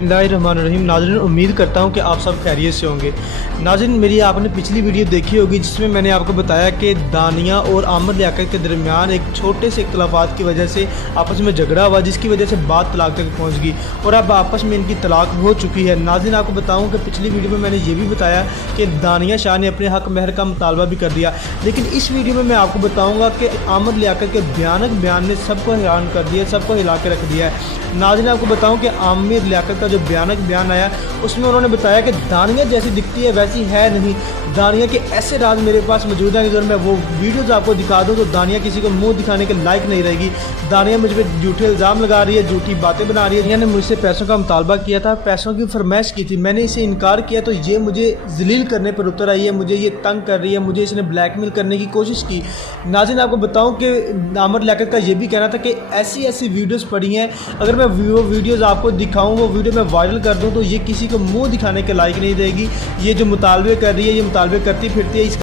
बिस्मिल्लाहिर्रहमानिर्रहीम। नाज़रीन, उम्मीद करता हूँ कि आप सब खैरियत से होंगे। नाज़रीन, मेरी आपने पिछली वीडियो देखी होगी जिसमें मैंने आपको बताया कि दानिया और आमिर लियाकत के दरमियान एक छोटे से इख्तलाफात की वजह से आपस में झगड़ा हुआ, जिसकी वजह से बात तलाक तक पहुँच गई और अब आपस में इनकी तलाक हो चुकी है। नाज़रीन, आपको बताऊँ कि पिछली वीडियो में मैंने ये भी बताया कि दानिया शाह ने अपने हक महर का मुतालबा भी कर दिया, लेकिन इस वीडियो में मैं आपको बताऊँगा कि आमिर लियाकत के भयानक बयान ने सबको हैरान कर दिया, सबको हिला के रख दिया है। नाज़रीन, आपको बताऊं कि आमिर लियाकत का जो भयानक बयान आया उसमें उन्होंने बताया कि दानिया जैसी दिखती है वैसी है नहीं। दानिया के ऐसे राज मेरे पास मौजूद हैं कि अगर मैं वो वीडियोज़ आपको दिखा दूं तो दानिया किसी को मुंह दिखाने के लायक नहीं रहेगी। दानिया मुझ पर झूठे इल्ज़ाम लगा रही है, झूठी बातें बना रही है। दानिया ने मुझसे पैसों का मुतालबा किया था, पैसों की फरमाइश की थी, मैंने इसे इनकार किया तो ये मुझे जलील करने पर उतर आई है, मुझे ये तंग कर रही है, मुझे इसने ब्लैकमेल करने की कोशिश की। नाज़रीन, आपको बताऊँ कि आमिर लियाकत का ये भी कहना था कि ऐसी ऐसी वीडियोज़ पड़ी हैं, अगर मैं वो वीडियोज़ आपको दिखाऊं, वो वीडियो मैं वायरल कर दूं तो ये किसी को मुंह दिखाने के लायक नहीं रहेगी। ये जो मुतालबे कर रही है, ये मुतालबे करती फिरती है।